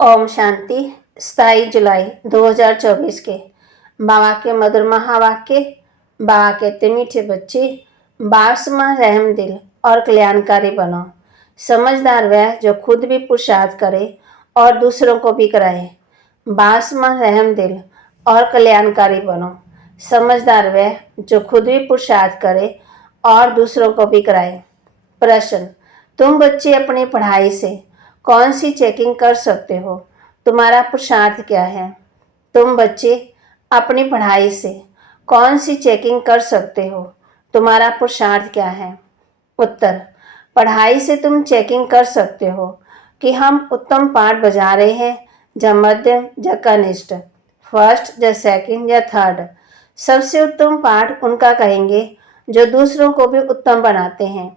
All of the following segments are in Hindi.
ओम शांति। 27 जुलाई 2024 के बाबा के मधुर महावाक्य। बाबा कहते मीठे बच्चे, बासमा रहम दिल और कल्याणकारी बनो। समझदार वह जो खुद भी पुरुषार्थ करे और दूसरों को भी कराए। बासमा रहम दिल और कल्याणकारी बनो। समझदार वह जो खुद भी पुरुषार्थ करे और दूसरों को भी कराए। प्रश्न: तुम बच्चे अपनी पढ़ाई से कौन सी चेकिंग कर सकते हो? तुम्हारा पुरुषार्थ क्या है? तुम बच्चे अपनी पढ़ाई से कौन सी चेकिंग कर सकते हो? तुम्हारा पुरुषार्थ क्या है? उत्तर: पढ़ाई से तुम चेकिंग कर सकते हो कि हम उत्तम पाठ बजा रहे हैं या मध्यम या कनिष्ठ, फर्स्ट या सेकंड या थर्ड। सबसे उत्तम पाठ उनका कहेंगे जो दूसरों को भी उत्तम बनाते हैं,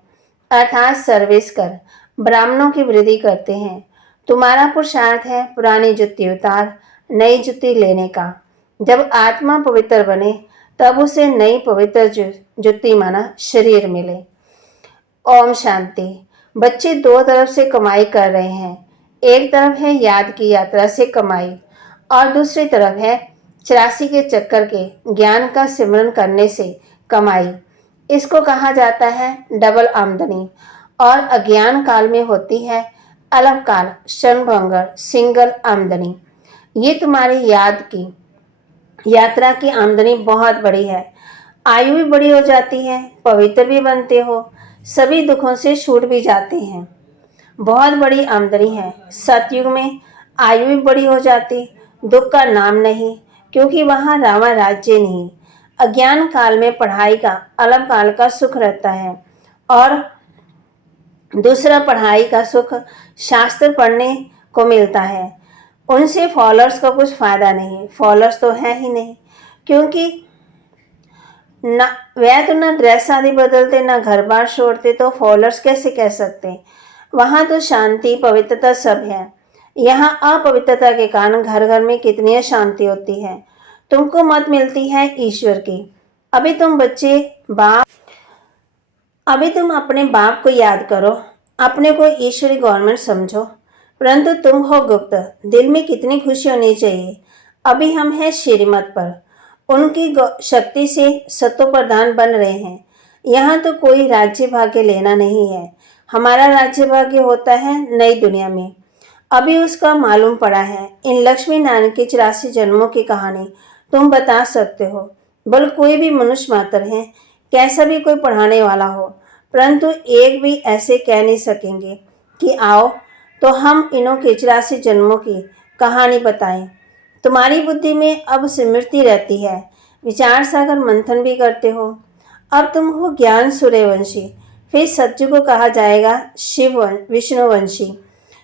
अर्थात सर्विस कर ब्राह्मणों की वृद्धि करते हैं। तुम्हारा पुरुषार्थ है पुरानी जुत्ती उतार नई जुत्ती लेने का। जब आत्मा पवित्र बने तब उसे नई पवित्र जुत्ती माना शरीर मिले। ओम शांति। बच्चे दो तरफ से कमाई कर रहे हैं। एक तरफ है याद की यात्रा से कमाई और दूसरी तरफ है 84 के चक्कर के ज्ञान का सिमरन करने से कमाई। इसको कहा जाता है डबल आमदनी और अज्ञान काल में होती है अलग काल क्षणभंगर सिंगल आमदनी। ये तुम्हारी याद की यात्रा की आमदनी बहुत बड़ी है। आयु भी बड़ी हो जाती है, पवित्र भी बनते हो, सभी दुखों से छूट भी जाते हैं। बहुत बड़ी आमदनी है। सतयुग में आयु भी बड़ी हो जाती, दुख का नाम नहीं, क्योंकि वहाँ रावण राज्य नहीं। अज्ञान काल में पढ़ाई का अलग काल का सुख रहता है और दूसरा पढ़ाई का सुख शास्त्र पढ़ने को मिलता है। उनसे फॉलोअर्स का कुछ फायदा नहीं, फॉलोअर्स तो है ही नहीं, क्योंकि ना वह तो ना ड्रेस आदि बदलते ना घर बार छोड़ते, तो फॉलोअर्स कैसे कह सकते? वहाँ तो शांति पवित्रता सब है। यहाँ अपवित्रता के कारण घर घर में कितनी अशांति होती है। तुमको मत मिलती है ईश्वर की। अभी तुम अपने बाप को याद करो, अपने को ईश्वरी गवर्नमेंट समझो, परंतु तुम हो गुप्त। दिल में कितनी खुशी होनी चाहिए। अभी हम हैं श्रीमत पर, उनकी शक्ति से सतो प्रधान बन रहे हैं। यहाँ तो कोई राज्य भाग्य लेना नहीं है। हमारा राज्य भाग्य होता है नई दुनिया में। अभी उसका मालूम पड़ा है। इन लक्ष्मी नारायण की 84 जन्मों की कहानी तुम बता सकते हो। बल कोई भी मनुष्य मात्र है, कैसा भी कोई पढ़ाने वाला हो, परंतु एक भी ऐसे कह नहीं सकेंगे कि आओ तो हम इन्हों के 84 जन्मों की कहानी बताएं। तुम्हारी बुद्धि में अब स्मृति रहती है, विचार सागर मंथन भी करते हो। अब तुम हो ज्ञान सूर्यवंशी, फिर सत्य को कहा जाएगा शिव विष्णुवंशी।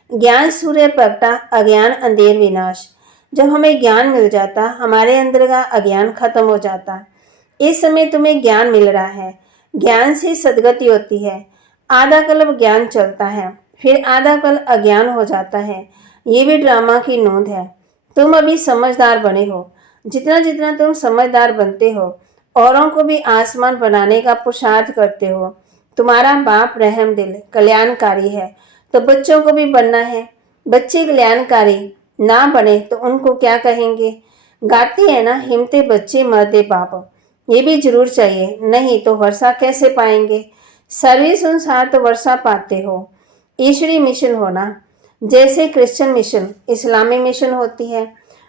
ज्ञान सूर्य प्रगटा, अज्ञान अंधेर विनाश। जब हमें ज्ञान मिल जाता, हमारे अंदर का अज्ञान खत्म हो जाता। इस समय तुम्हें ज्ञान मिल रहा है। ज्ञान से सदगति होती है। आधा कल्प ज्ञान चलता है, फिर आधा कल अज्ञान हो जाता है। ये भी ड्रामा की नोंद है। तुम अभी समझदार बने हो। जितना जितना तुम समझदार बनते हो, औरों को भी आसमान बनाने का पुरुषार्थ करते हो। तुम्हारा बाप रहम दिल कल्याणकारी है, तो बच्चों को भी बनना है। बच्चे कल्याणकारी ना बने तो उनको क्या कहेंगे? गाती है ना, हिम्मते बच्चे मर्दे बाप। ये भी जरूर चाहिए, नहीं तो वर्षा कैसे पाएंगे? सर्विस अनुसार तो वर्षा पाते हो। ईश्वरी मिशन होना, जैसे क्रिश्चियन मिशन इस्लामी मिशन होती है।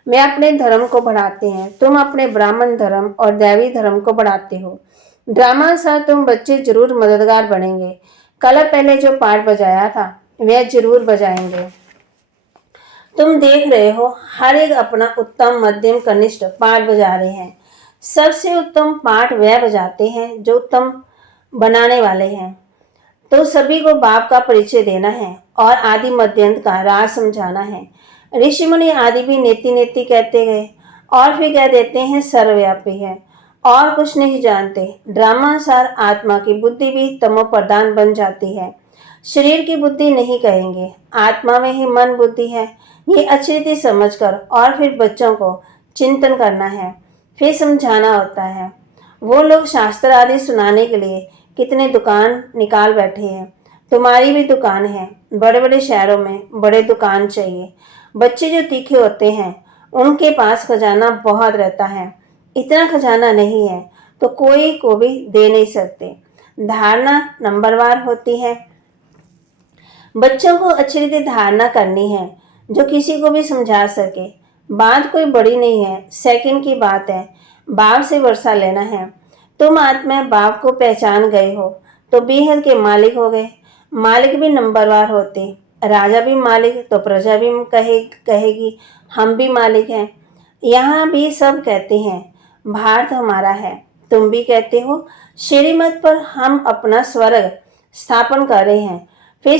वे अपने धर्म को बढ़ाते हैं, तुम अपने ब्राह्मण धर्म और दैवी धर्म को बढ़ाते हो। ड्रामा अनुसार तुम बच्चे जरूर मददगार बनेंगे। कल पहले जो पाठ बजाया था वह जरूर बजाएंगे। तुम देख रहे हो हर एक अपना उत्तम मध्यम कनिष्ठ पाठ बजा रहे हैं। सबसे उत्तम पाठ वह बजाते हैं जो उत्तम बनाने वाले हैं। तो सभी को बाप का परिचय देना है और आदि मध्यंत का राज समझाना है। ऋषि मुनि आदि भी नेति नेति कहते गए और फिर कह देते हैं सर्वव्यापी है और कुछ नहीं जानते। ड्रामानुसार आत्मा की बुद्धि भी तमो प्रधान बन जाती है। शरीर की बुद्धि नहीं कहेंगे, आत्मा में ही मन बुद्धि है। ये अच्छी रीति समझकर और फिर बच्चों को चिंतन करना है, फिर समझाना होता है। वो लोग शास्त्र आदि सुनाने के लिए कितने दुकान निकाल बैठे हैं, तुम्हारी भी दुकान है, बड़े बड़े शहरों में बड़े दुकान चाहिए। बच्चे जो तीखे होते हैं उनके पास खजाना बहुत रहता है, इतना खजाना नहीं है तो कोई को भी दे नहीं सकते। धारणा नंबरवार होती है। बच्चों को अच्छी रीति धारणा करनी है जो किसी को भी समझा सके। बात कोई बड़ी नहीं है, सेकंड की बात है। बाप से वर्षा लेना है। तुम आत्मा बाप को पहचान गए हो तो बेहद के मालिक हो गए। मालिक भी नंबरवार होते, राजा भी मालिक तो प्रजा भी कहेगी हम भी मालिक हैं। यहाँ भी सब कहते हैं भारत हमारा है। तुम भी कहते हो श्रीमत पर हम अपना स्वर्ग स्थापन कर रहे हैं। फिर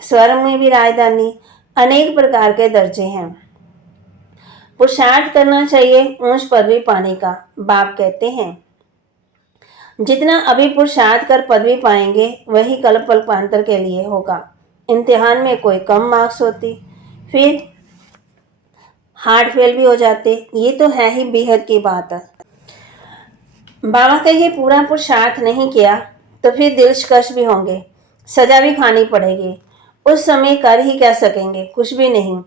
स्वर्ग में भी राजधानी अनेक प्रकार के दर्जे हैं। पुरुषार्थ करना चाहिए ऊंच पदवी पाने का, बाप कहते हैं। जितना अभी पुरुषार्थ कर पदवी पाएंगे वही कल कल्पांतर के लिए होगा। इम्तिहान में कोई कम मार्क्स होती, फिर हार्ड फेल भी हो जाते। ये तो है ही बेहद की बात है। बाबा का ये पूरा पुरुषार्थ नहीं किया तो फिर दिलकश भी होंगे, सजा भी खानी पड़ेगी। उस समय कर ही क्या सकेंगे, कुछ भी नहीं।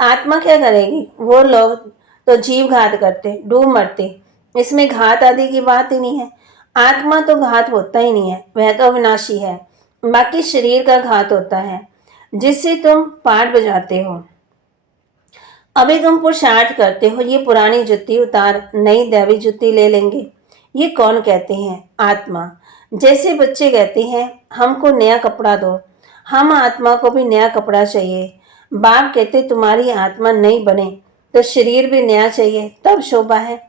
आत्मा क्या करेगी? वो लोग तो जीव घात करते, डूब मरते। इसमें घात आदि की बात ही नहीं है। आत्मा तो घात होता ही नहीं है, वह तो अविनाशी है। बाकी शरीर का घात होता है जिससे तुम पाठ बजाते हो। अभी तुम पुरुषार्थ करते हो, ये पुरानी जुत्ती उतार नई दैवी जुत्ती ले लेंगे। ये कौन कहते हैं? आत्मा। जैसे बच्चे कहते हैं हमको नया कपड़ा दो, हम आत्मा को भी नया कपड़ा चाहिए। बाप कहते तुम्हारी आत्मा नई बने तो शरीर भी नया चाहिए, तब शोभा है।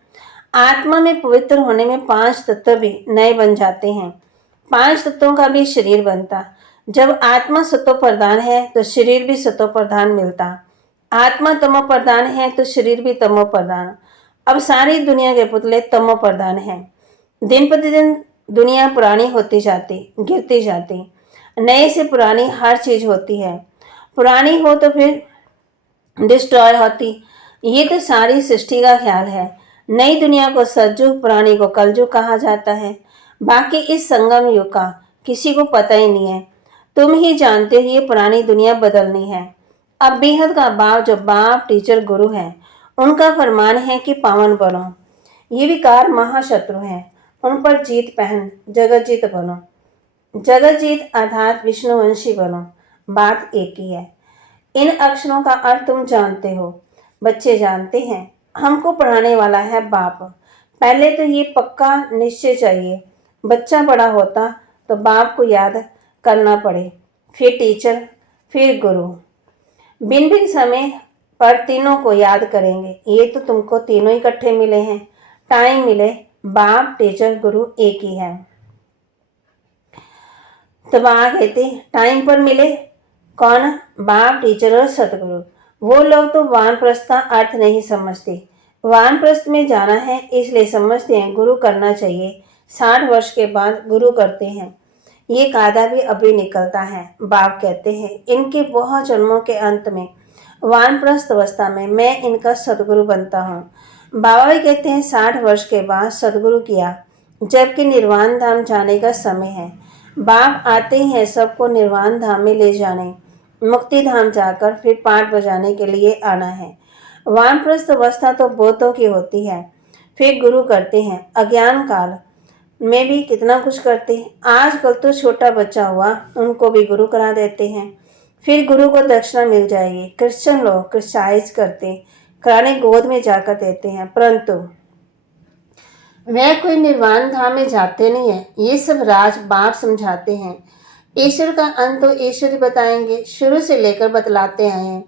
आत्मा में पवित्र होने में 5 तत्व भी नए बन जाते हैं। 5 तत्वों का भी शरीर बनता। जब आत्मा सतो प्रधान है तो शरीर भी सतो प्रधान मिलता। आत्मा तमो प्रधान है तो शरीर भी तमो प्रधान। अब सारी दुनिया के पुतले तमो प्रधान हैं। दिन प्रतिदिन दुनिया पुरानी होती जाती, गिरती जाती। नए से पुरानी हर चीज होती है। पुरानी हो तो फिर डिस्ट्रॉय होती। ये तो सारी सृष्टि का ख्याल है। नई दुनिया को सतयुग, पुरानी को कलयुग कहा जाता है। बाकी इस संगम युग का किसी को पता ही नहीं है। तुम ही जानते हो ये पुरानी दुनिया बदलनी है। अब बेहद का बाप, जो बाप टीचर गुरु है, उनका फरमान है कि पावन बनो। ये विकार महाशत्रु हैं, उन पर जीत पहन जगत जीत बनो। जगत जीत अर्थात विष्णुवंशी बनो। बात एक ही है। इन अक्षरों का अर्थ तुम जानते हो, बच्चे जानते हैं। हमको पढ़ाने वाला है बाप। पहले तो ये पक्का निश्चय चाहिए, बच्चा बड़ा होता तो बाप को याद करना पड़े, फिर टीचर, फिर गुरु। भिन्न भिन्न समय पर तीनों को याद करेंगे। ये तो तुमको तीनों इकट्ठे मिले हैं। टाइम मिले, बाप टीचर गुरु एक ही है। तो बाबा कहते टाइम पर मिले कौन? बाप टीचर और सतगुरु। वो लोग तो वानप्रस्थ का अर्थ नहीं समझते। वानप्रस्थ में जाना है इसलिए समझते हैं गुरु करना चाहिए। 60 वर्ष के बाद गुरु करते हैं। ये कायदा भी अभी निकलता है। बाप कहते हैं इनके बहुत जन्मों के अंत में वानप्रस्थ अवस्था में मैं इनका सदगुरु बनता हूँ। बाबा भी कहते हैं 60 वर्ष के बाद सदगुरु किया, जबकि निर्वाण धाम जाने का समय है। बाप आते हैं सबको निर्वाण धाम में ले जाने, मुक्ति धाम जाकर फिर पाठ बजाने के लिए आना है। वानप्रस्थ अवस्था तो बहुतों की होती है, फिर गुरु करते हैं। अज्ञान काल में भी कितना कुछ करते हैं। आजकल तो छोटा बच्चा हुआ उनको भी गुरु करा देते हैं, फिर गुरु को दक्षिणा मिल जाएगी। क्रिश्चियन लोग क्रिश्चाइज करते कराने गोद में जाकर देते हैं, परंतु वह कोई निर्वाण धाम में जाते नहीं है। ये सब राज बाप समझाते हैं। ईश्वर का अंत तो ईश्वर ही बताएंगे, शुरू से लेकर बतलाते आए हैं।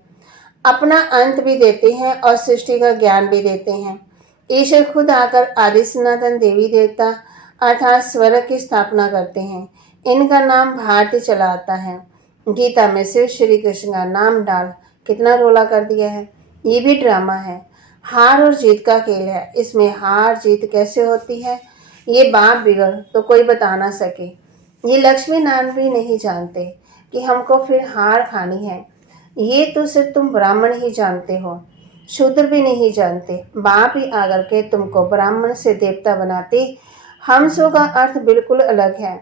अपना अंत भी देते हैं और सृष्टि का ज्ञान भी देते हैं। ईश्वर खुद आकर आदि सनातन देवी देवता अर्थात स्वर्ग की स्थापना करते हैं। इनका नाम भारती चला आता है। गीता में शिव श्री कृष्ण का नाम डाल कितना रोला कर दिया है। ये भी ड्रामा है, हार और जीत का खेल है। इसमें हार जीत कैसे होती है ये बाप बिगड़ तो कोई बता ना सके। ये लक्ष्मी नारायण भी नहीं जानते कि हमको फिर हार खानी है। ये तो सिर्फ तुम ब्राह्मण ही जानते हो, शूद्र भी नहीं जानते। बाप ही आकर के तुमको ब्राह्मण से देवता बनाते। हमसों का अर्थ बिल्कुल अलग है।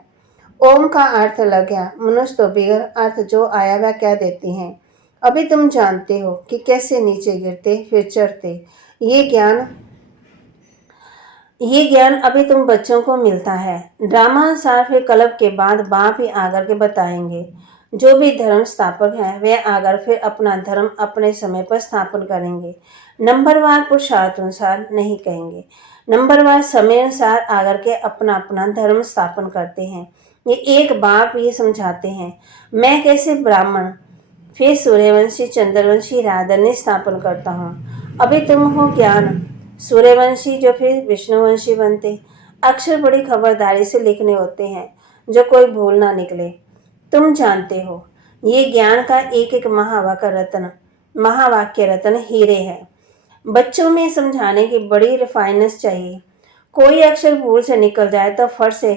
ओम का अर्थ लग गया। मनुष्य तो बिगड़ अर्थ जो आया वह कह देती हैं। अभी तुम जानते हो कि कैसे नीचे गिरते फिर चढ़ते। ये ज्ञान ये ज्ञान अभी तुम बच्चों को मिलता है। ड्रामा सार फिर क्लब के बाद बाप ही आकर के बताएंगे। जो भी धर्म स्थापक है वे आकर फिर अपना धर्म अपने समय पर स्थापन करेंगे। नंबरवार पुरुषार्थानुसार नहीं कहेंगे। नंबरवार समय अनुसार आकर के अपना अपना धर्म स्थापन करते हैं। ये एक बाप ये समझाते हैं मैं कैसे ब्राह्मण फिर सूर्यवंशी चंद्रवंशी राधन्य स्थापन करता हूँ। अभी तुम हो ज्ञान सूर्यवंशी जो फिर विष्णुवंशी बनते। अक्षर बड़ी खबरदारी से लिखने होते हैं जो कोई भूल ना निकले। तुम जानते हो ये ज्ञान का एक एक महावाक्य रत्न हीरे है। बच्चों में समझाने की बड़ी रिफाइनेस चाहिए। कोई अक्षर भूल से निकल जाए तो फट से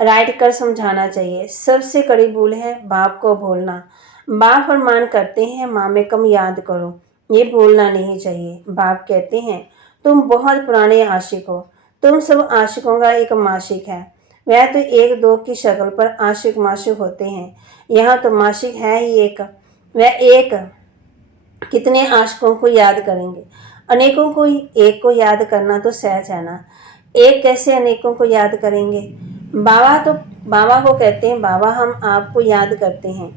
राइट कर समझाना चाहिए। सबसे कड़ी भूल है बाप को भूलना। बाप फरमान करते हैं माँ में कम याद करो। ये भूलना नहीं चाहिए। बाप कहते हैं तुम बहुत पुराने आशिक हो। तुम सब आशिकों का एक माशिक है। वह तो एक दो की शक्ल पर आशिक माशिक होते हैं। यहाँ तो माशिक है ही एक। वह एक कितने आशिकों को याद करेंगे। अनेकों को एक को याद करना तो सहज है ना। एक कैसे अनेकों को याद करेंगे। बाबा को कहते हैं बाबा हम आपको याद करते हैं।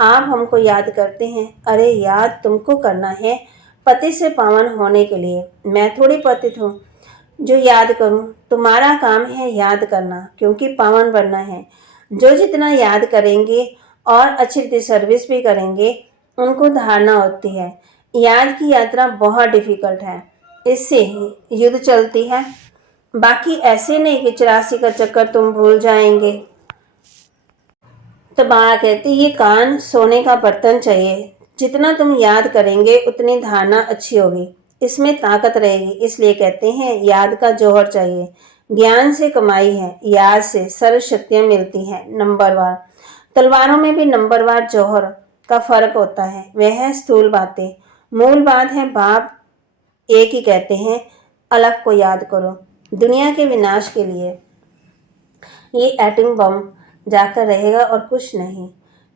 आप हमको याद करते हैं। अरे याद तुमको करना है पति से पावन होने के लिए। मैं थोड़ी पतित हूँ जो याद करूं। तुम्हारा काम है याद करना क्योंकि पावन बनना है। जो जितना याद करेंगे और अच्छी रीति सर्विस भी करेंगे उनको धारणा होती है। याद की यात्रा बहुत डिफिकल्ट है। इससे ही युद्ध चलती है। बाकी ऐसे नहीं कि 84 का चक्कर तुम भूल जाएंगे। तो बाबा कहती ये कान सोने का बर्तन चाहिए। जितना तुम याद करेंगे उतनी धारणा अच्छी होगी। इसमें ताकत रहेगी। इसलिए कहते हैं याद का जौहर चाहिए। ज्ञान से कमाई है। याद से सर्व शक्तियाँ मिलती हैं। नंबरवार तलवारों में भी नंबरवार जौहर का फर्क होता है। वह है स्थूल बातें। मूल बात है बाप एक ही कहते हैं अलग को याद करो। दुनिया के विनाश के लिए ये एटम बम जाकर रहेगा और कुछ नहीं।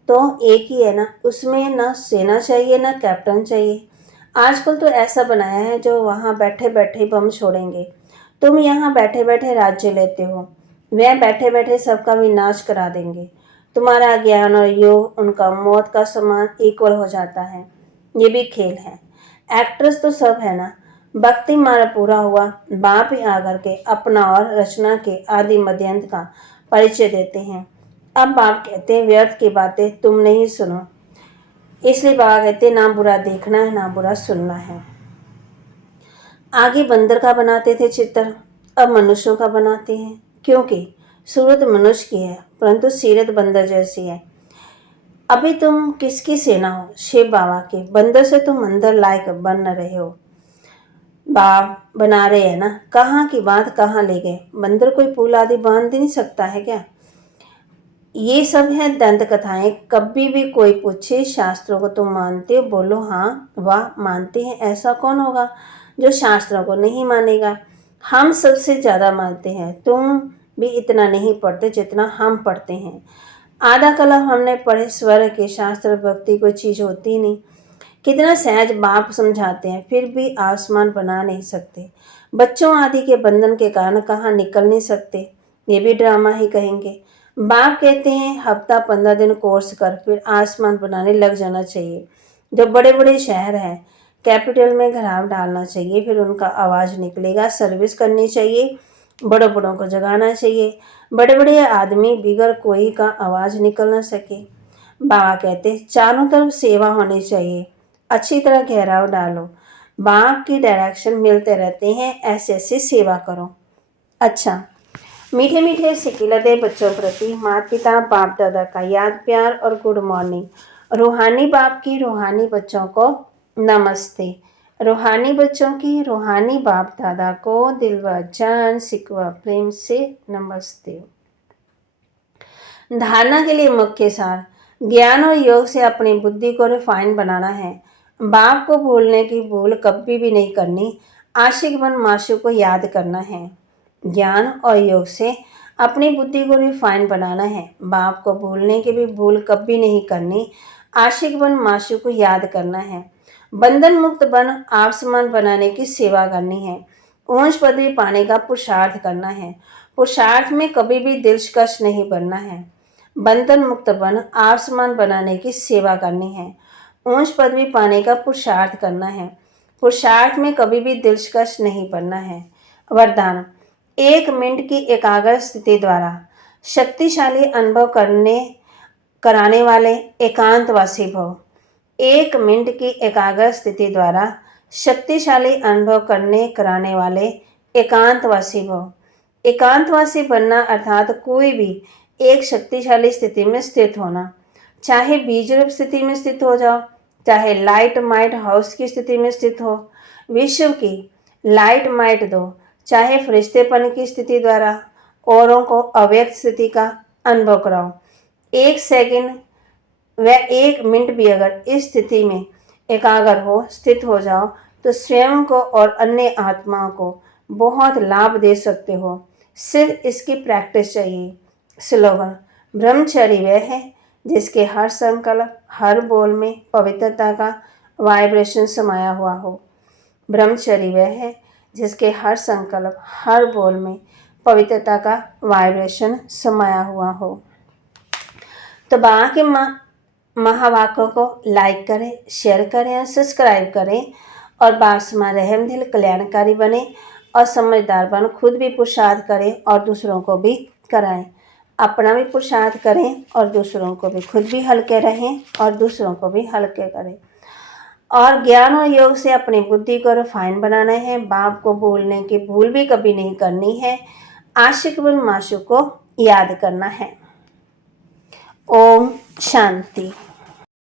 तो एक ही है ना। उसमें ना सेना चाहिए ना कैप्टन चाहिए। आजकल तो ऐसा बनाया है जो वहाँ बैठे बैठे बम छोड़ेंगे। तुम यहाँ बैठे बैठे राज्य लेते हो। वह बैठे बैठे सबका विनाश करा देंगे। तुम्हारा ज्ञान और योग उनका मौत का समान इक्वल हो जाता है। ये भी खेल है। एक्ट्रेस तो सब है ना। भक्ति मार्ग पूरा हुआ। बाप ही आकर के अपना और रचना के आदि मध्यंत का परिचय देते हैं। अब बाप कहते हैं व्यर्थ की बातें तुम नहीं सुनो। इसलिए बाबा कहते हैं ना बुरा देखना है ना बुरा सुनना है। आगे बंदर का बनाते थे चित्र अब मनुष्यों का बनाते हैं क्योंकि सूरत मनुष्य की है परंतु सीरत बंदर जैसी है। अभी तुम किसकी सेना हो। शिव बाबा के। बंदर से तुम अंदर लायक बन न रहे हो। बाप बना रहे हैं ना। कहाँ की बात कहाँ ले गए। बंदर कोई पुल आदि बांध नहीं सकता है क्या। ये सब है दंत कथाएं। कभी भी कोई पूछे शास्त्रों को तुम मानते हो बोलो हाँ वाह मानते हैं। ऐसा कौन होगा जो शास्त्रों को नहीं मानेगा। हम सबसे ज़्यादा मानते हैं। तुम भी इतना नहीं पढ़ते जितना हम पढ़ते हैं। आधा कलम हमने पढ़े। स्वर के शास्त्र भक्ति कोई चीज़ होती नहीं। कितना सहज बाप समझाते हैं फिर भी आसमान बना नहीं सकते। बच्चों आदि के बंधन के कारण कहाँ निकल नहीं सकते। ये भी ड्रामा ही कहेंगे। बाप कहते हैं हफ्ता 15 दिन कोर्स कर फिर आसमान बनाने लग जाना चाहिए। जो बड़े बड़े शहर हैं कैपिटल में घराव डालना चाहिए फिर उनका आवाज़ निकलेगा। सर्विस करनी चाहिए। बड़ों बड़ों को जगाना चाहिए। बड़े बड़े आदमी बिगर कोई का आवाज़ निकल ना सके। बाबा कहते हैं चारों तरफ सेवा होनी चाहिए। अच्छी तरह घेराव डालो। बाप की डायरेक्शन मिलते रहते हैं। ऐसे ऐसे सेवा करो। अच्छा मीठे मीठे सिकिलते बच्चों प्रति माता पिता बाप दादा का याद प्यार और गुड मॉर्निंग। रूहानी बाप की रूहानी बच्चों को नमस्ते। रूहानी बच्चों की रूहानी बाप दादा को दिल व जान सिकवा प्रेम से नमस्ते। धारणा के लिए मुख्य सार ज्ञान और योग से अपनी बुद्धि को रिफाइन बनाना है। बाप को भूलने की भूल कभी भी नहीं करनी। आशिक बन माशूक को याद करना है। ज्ञान और योग से अपनी बुद्धि को रिफाइन बनाना है, बाप को भूलने की भी भूल कभी नहीं करनी, आशिक बन माशूक को याद करना है, बंधन मुक्त बन आप समान बनाने की सेवा करनी है, ऊंच पदवी पाने का पुरुषार्थ करना है, पुरुषार्थ में कभी भी दिलकश नहीं बनना है, बंधन मुक्त बन आप समान बनाने की सेवा करनी है, ऊंच पदवी पाने का पुरुषार्थ करना है, पुरुषार्थ में कभी भी दिलकश नहीं बनना है। वरदान, 1 मिनट की एकाग्र स्थिति द्वारा शक्तिशाली अनुभव कराने वाले एकांतवासी भव। 1 मिनट की एकाग्र स्थिति द्वारा शक्तिशाली अनुभव कराने वाले एकांतवासी भव। एकांतवासी बनना अर्थात कोई भी एक शक्तिशाली स्थिति में स्थित होना, चाहे बीज रूप स्थिति में स्थित हो जाओ, चाहे लाइट माइट हाउस की स्थिति में स्थित हो, विश्व की लाइट माइट दो, चाहे फरिश्तेपन की स्थिति द्वारा औरों को अव्यक्त स्थिति का अनुभव कराओ। 1 सेकंड व 1 मिनट भी अगर इस स्थिति में एकाग्र हो स्थित हो जाओ तो स्वयं को और अन्य आत्माओं को बहुत लाभ दे सकते हो। सिर्फ इसकी प्रैक्टिस चाहिए। स्लोगन, ब्रह्मचर्य वह है जिसके हर संकल्प हर बोल में पवित्रता का वाइब्रेशन समाया हुआ हो। ब्रह्मचर्य वह है जिसके हर संकल्प हर बोल में पवित्रता का वाइब्रेशन समाया हुआ हो। तो बाकी महावाक्यों को लाइक करें, शेयर करें और सब्सक्राइब करें और बासमा रहम दिल कल्याणकारी बने और समझदार बन, खुद भी पुरुषार्थ करें और दूसरों को भी कराएं। अपना भी पुरुषार्थ करें और दूसरों को भी, खुद भी हल्के रहें और दूसरों को भी हल्के करें। और ज्ञान और योग से अपनी बुद्धि को रिफाइन बनाना है, बाप को भूलने की भूल भी कभी नहीं करनी है, आशिक बिन माशूक को याद करना है। ओम शांति।